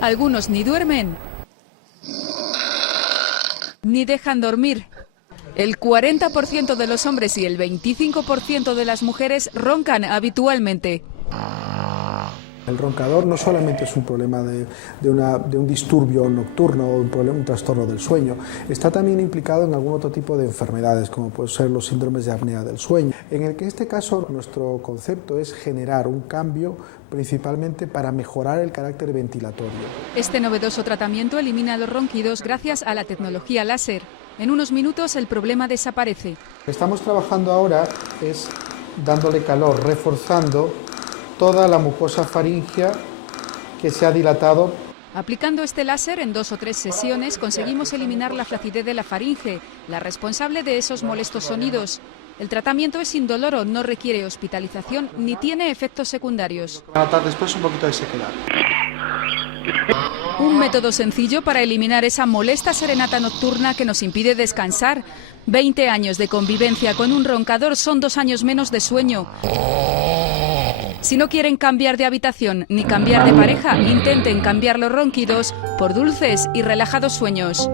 Algunos ni duermen ni dejan dormir. El 40% de los hombres y el 25% de las mujeres roncan habitualmente. El roncador no solamente es un problema de un disturbio nocturno o un trastorno del sueño, está también implicado en algún otro tipo de enfermedades, como pueden ser los síndromes de apnea del sueño, en el que en este caso nuestro concepto es generar un cambio principalmente para mejorar el carácter ventilatorio. Este novedoso tratamiento elimina los ronquidos gracias a la tecnología láser. En unos minutos el problema desaparece. Lo que estamos trabajando ahora es dándole calor, reforzando toda la mucosa faríngea que se ha dilatado. Aplicando este láser en 2 o 3 sesiones conseguimos eliminar la flacidez de la faringe, la responsable de esos molestos sonidos. El tratamiento es indoloro, no requiere hospitalización ni tiene efectos secundarios. Van a notar después un poquito de sequedad. Un método sencillo para eliminar esa molesta serenata nocturna que nos impide descansar. 20 años de convivencia con un roncador son 2 años menos de sueño. Si no quieren cambiar de habitación ni cambiar de pareja, intenten cambiar los ronquidos por dulces y relajados sueños.